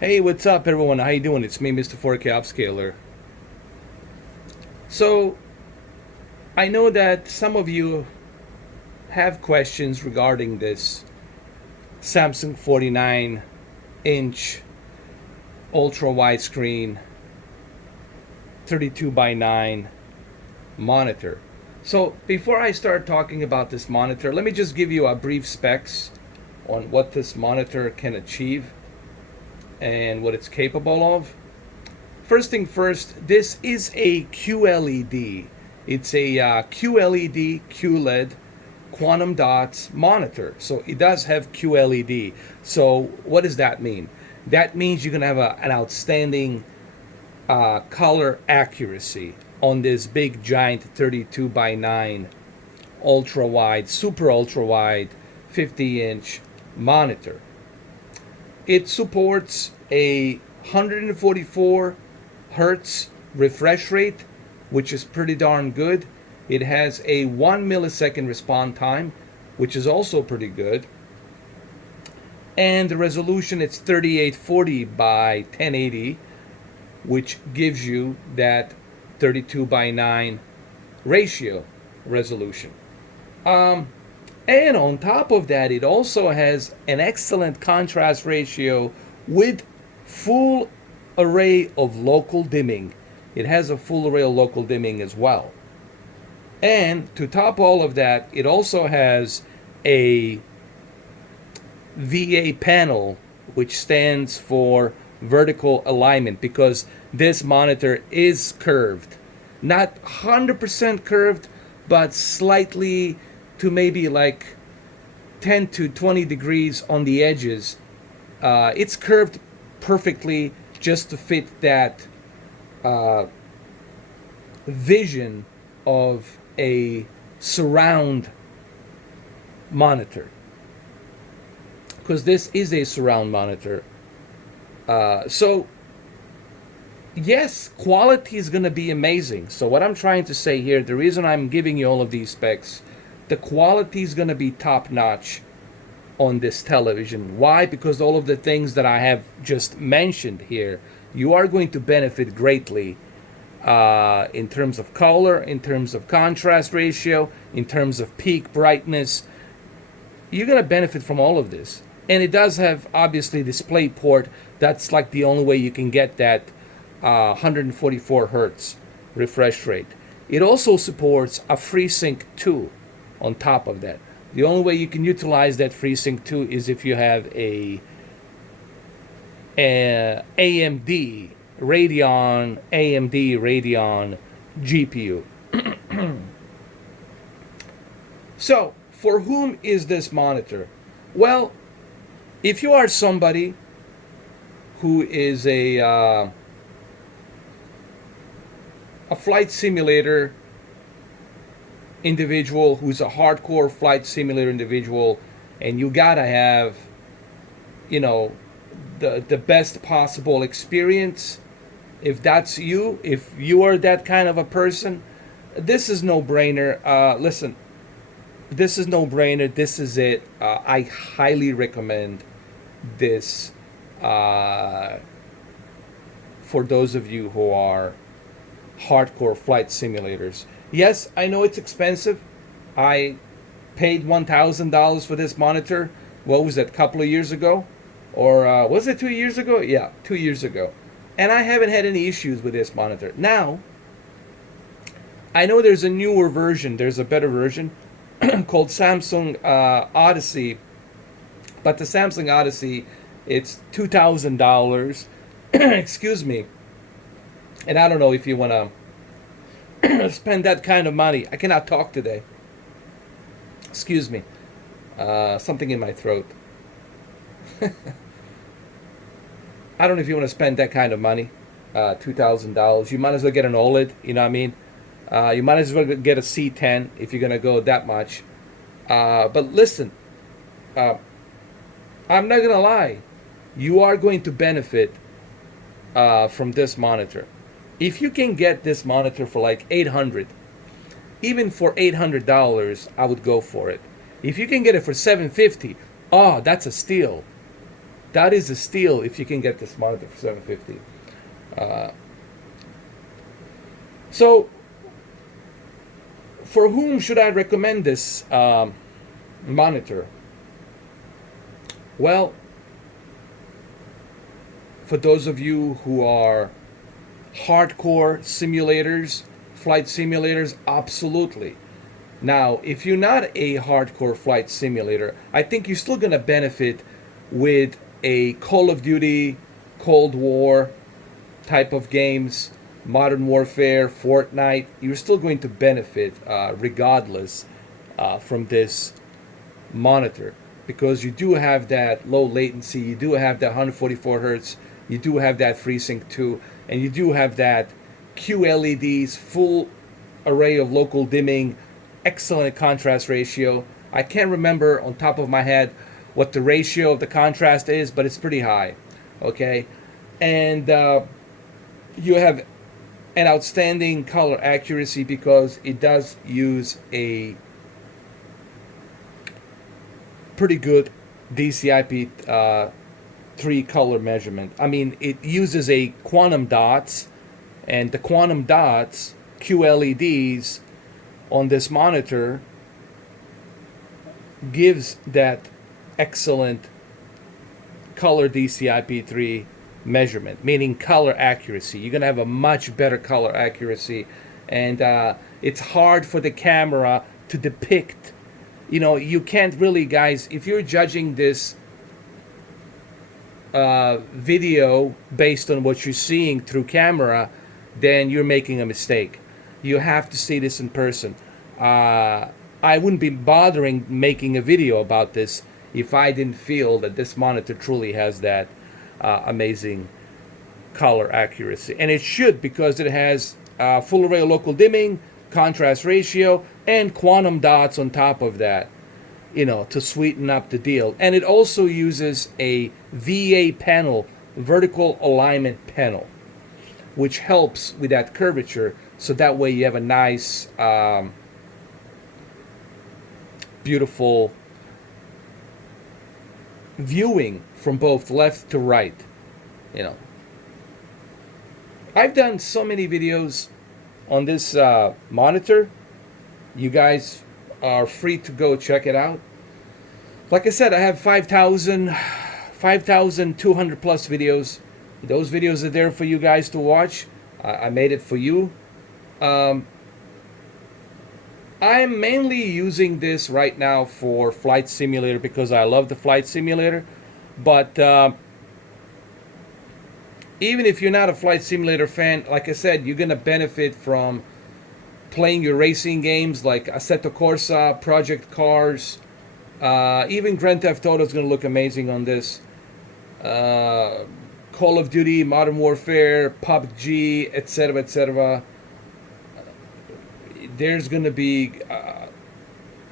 Hey, what's up, everyone? How you doing? It's me, Mr. 4K Upscaler. So, I know that some of you have questions regarding this Samsung 49-inch ultra widescreen 32 by 9 monitor. So, before I start talking about this monitor, let me just give you a brief specs on what this monitor can achieve and what it's capable of. First thing first, this is a QLED. It's a QLED, QLED, quantum dots monitor. So it does have QLED. So what does that mean? That means you're going to have an outstanding color accuracy on this big giant 32 by 9 ultra wide, super ultra wide 50-inch monitor. It supports a 144 hertz refresh rate, which is pretty darn good. It has a 1 millisecond response time, which is also pretty good. And the resolution, it's 3840 by 1080, which gives you that 32 by 9 ratio resolution. And on top of that, it also has an excellent contrast ratio with full array of local dimming. It has a full array of local dimming as well. And to top all of that, it also has a VA panel, which stands for vertical alignment, because this monitor is curved. Not 100% curved, but slightly to maybe like 10 to 20 degrees on the edges. It's curved perfectly just to fit that vision of a surround monitor, because this is a surround monitor. So yes, quality is going to be amazing. So what I'm trying to say here, the reason I'm giving you all of these specs, the quality is going to be top notch on this television. Why? Because all of the things that I have just mentioned here, you are going to benefit greatly in terms of color, in terms of contrast ratio, in terms of peak brightness. You're going to benefit from all of this. And it does have, obviously, display port. That's like the only way you can get that 144 hertz refresh rate. It also supports a FreeSync 2 on top of that. The only way you can utilize that FreeSync 2 is if you have a AMD Radeon GPU. So, for whom is this monitor? Well, if you are somebody who is a flight simulator individual, who's a hardcore flight simulator individual, and you gotta have, the best possible experience. If that's you, if you are that kind of a person, this is no brainer. Listen, this is no brainer. This is it. I highly recommend this for those of you who are hardcore flight simulators. Yes, I know it's expensive. I paid $1,000 for this monitor. What was that, a couple of years ago? Or was it 2 years ago? Yeah, 2 years ago. And I haven't had any issues with this monitor. Now, I know there's a newer version. There's a better version called Samsung Odyssey. But the Samsung Odyssey, it's $2,000. Excuse me. And I don't know if you want to spend that kind of money. I cannot talk today. Excuse me. Something in my throat. I don't know if you want to spend that kind of money. $2,000. You might as well get an OLED. You know what I mean? You might as well get a C10 if you're going to go that much. But listen, I'm not going to lie. You are going to benefit from this monitor. If you can get this monitor for like $800, even for $800, I would go for it. If you can get it for $750, oh, that's a steal. That is a steal if you can get this monitor for $750. So, for whom should I recommend this monitor? Well, for those of you who are hardcore simulators, flight simulators, absolutely. Now, if you're not a hardcore flight simulator, I think you're still going to benefit with a Call of Duty, Cold War type of games, Modern Warfare, Fortnite. You're still going to benefit regardless from this monitor, because you do have that low latency, you do have that 144 hertz, you do have that FreeSync 2, and you do have that QLEDs, full array of local dimming, excellent contrast ratio. I can't remember on top of my head what the ratio of the contrast is, but it's pretty high. Okay, and you have an outstanding color accuracy because it does use a pretty good DCI-P 3 color measurement. I mean, it uses a quantum dots, and the quantum dots, QLEDs, on this monitor gives that excellent color DCI-P 3 measurement, meaning color accuracy. You're going to have a much better color accuracy, and it's hard for the camera to depict. You know, you can't really, guys, if you're judging this video based on what you're seeing through camera, then you're making a mistake. You have to see this in person. I wouldn't be bothering making a video about this if I didn't feel that this monitor truly has that amazing color accuracy. And it should, because it has full array of local dimming, contrast ratio, and quantum dots on top of that, you know, to sweeten up the deal. And it also uses a VA panel, vertical alignment panel, which helps with that curvature, so that way you have a nice, beautiful viewing from both left to right. You know, I've done so many videos on this monitor. You guys are free to go check it out. Like I said, I have 5,200 plus videos. Those videos are there for you guys to watch. I made it for you. I'm mainly using this right now for flight simulator because I love the flight simulator. But even if you're not a flight simulator fan, like I said, you're going to benefit from playing your racing games like Assetto Corsa, Project Cars. Even Grand Theft Auto is going to look amazing on this. Call of Duty, Modern Warfare, PUBG, etc., etc. There's going to be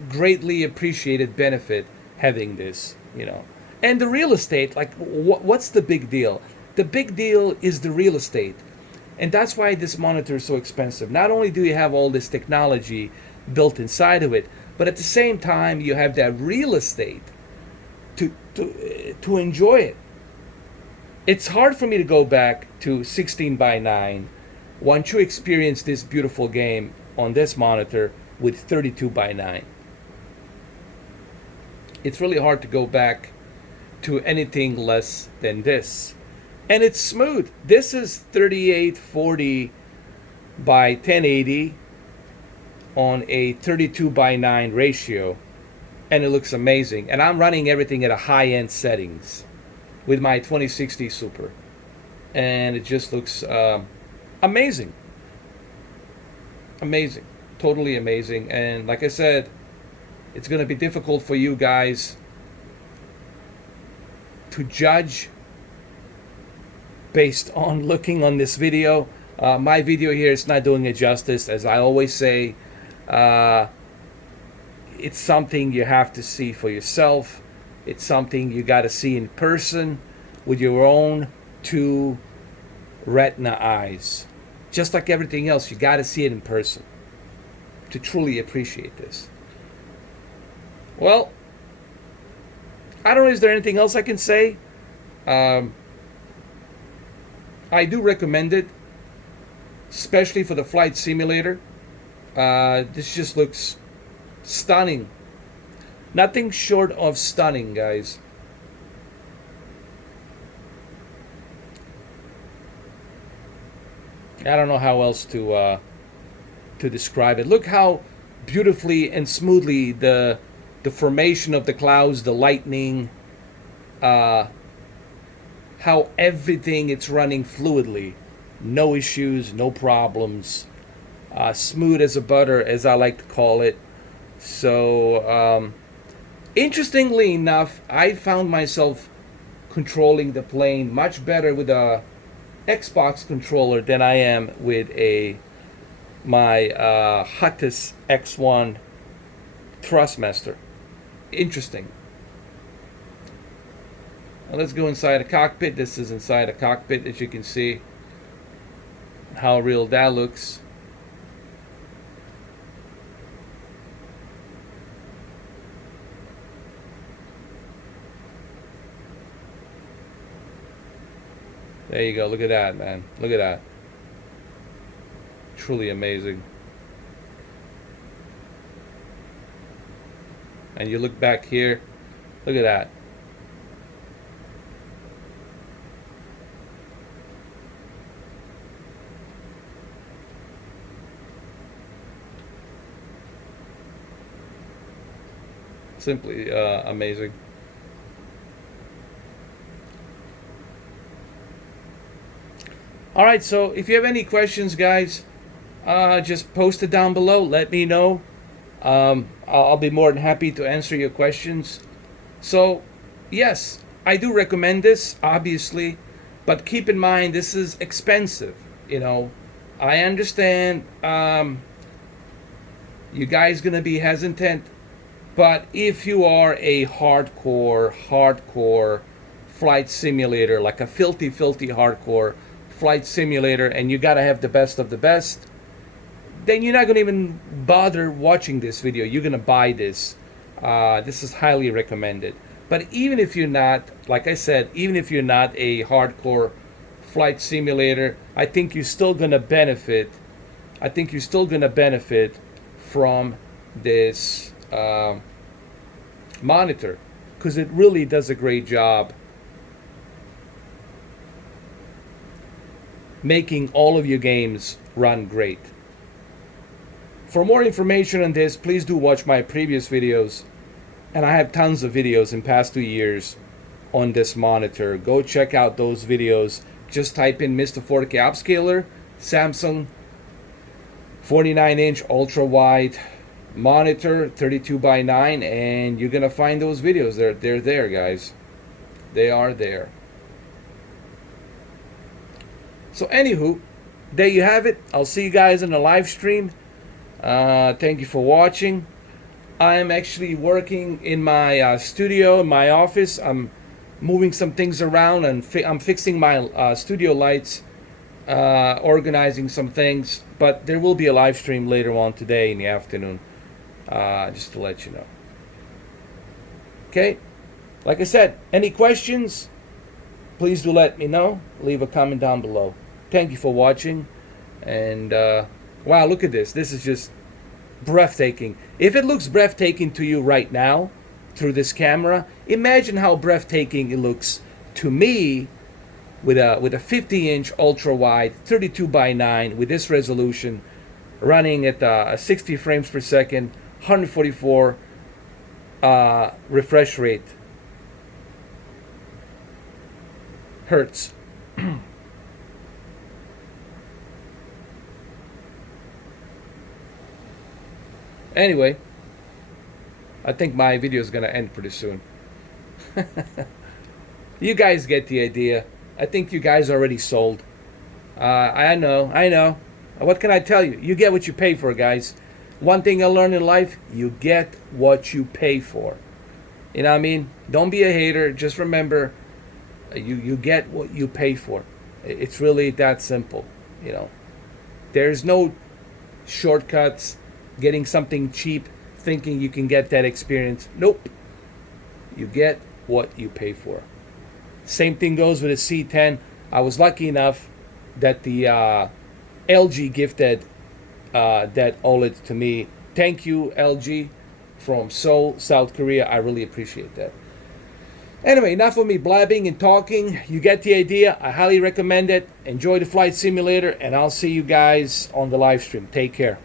greatly appreciated benefit having this, you know. And the real estate, like, what's the big deal? The big deal is the real estate. And that's why this monitor is so expensive. Not only do you have all this technology built inside of it, but at the same time, you have that real estate to enjoy it. It's hard for me to go back to 16:9 once you experience this beautiful game on this monitor with 32:9. It's really hard to go back to anything less than this. And it's smooth. This is 3840 by 1080 on a 32:9 ratio, and it looks amazing. And I'm running everything at a high-end settings with my 2060 Super, and it just looks amazing. Amazing. Totally amazing. And like I said, it's going to be difficult for you guys to judge based on looking on this video. My video here is not doing it justice. As I always say, it's something you have to see for yourself. It's something you got to see in person with your own two retina eyes. Just like everything else, you got to see it in person to truly appreciate this. Well, I don't know, is there anything else I can say? Um, I do recommend it, especially for the flight simulator. This just looks stunning. Nothing short of stunning, guys. I don't know how else to describe it. Look how beautifully and smoothly the formation of the clouds, the lightning, uh, how everything it's running fluidly, no issues, no problems, smooth as a butter, as I like to call it. So, interestingly enough, I found myself controlling the plane much better with a Xbox controller than I am with my Huttis X1 Thrustmaster. Interesting. Now let's go inside a cockpit. This is inside a cockpit, as you can see how real that looks. There you go. Look at that, man. Look at that. Truly amazing. And you look back here. Look at that. Simply amazing. All right, so if you have any questions, guys, just post it down below. Let me know. I'll be more than happy to answer your questions. So, yes, I do recommend this, obviously, but keep in mind this is expensive. You know, I understand you guys gonna be hesitant, but if you are a hardcore flight simulator, like a filthy hardcore flight simulator, and you gotta have the best of the best, then you're not gonna even bother watching this video. You're gonna buy this. This is highly recommended. But even if you're not, like I said, even if you're not a hardcore flight simulator, I think you're still gonna benefit. I think you're still gonna benefit from this monitor, because it really does a great job making all of your games run great. For more information on this, please do watch my previous videos, and I have tons of videos in past 2 years on this monitor. Go check out those videos. Just type in Mr. 4K Upscaler, Samsung 49-inch ultra-wide monitor, 32:9, and you're gonna find those videos. They're there, guys. They are there. So anywho, there you have it. I'll see you guys in the live stream. Thank you for watching. I'm actually working in my studio, in my office. I'm moving some things around, and I'm fixing my studio lights, organizing some things. But there will be a live stream later on today in the afternoon, just to let you know. Okay? Like I said, any questions, please do let me know. Leave a comment down below. Thank you for watching. And wow, look at this. This is just breathtaking. If it looks breathtaking to you right now through this camera, imagine how breathtaking it looks to me with a 50-inch ultra-wide 32:9 with this resolution, running at 60 frames per second, 144 refresh rate hertz. Anyway, I think my video is gonna end pretty soon. You guys get the idea. I think you guys already sold. I know. What can I tell you? You get what you pay for, guys. One thing I learned in life, you get what you pay for. You know what I mean? Don't be a hater. Just remember, you get what you pay for. It's really that simple. You know, there's no shortcuts. Getting something cheap, thinking you can get that experience. Nope. You get what you pay for. Same thing goes with the C10. I was lucky enough that the LG gifted that OLED to me. Thank you, LG, from Seoul, South Korea. I really appreciate that. Anyway, enough of me blabbing and talking. You get the idea. I highly recommend it. Enjoy the flight simulator, and I'll see you guys on the live stream. Take care.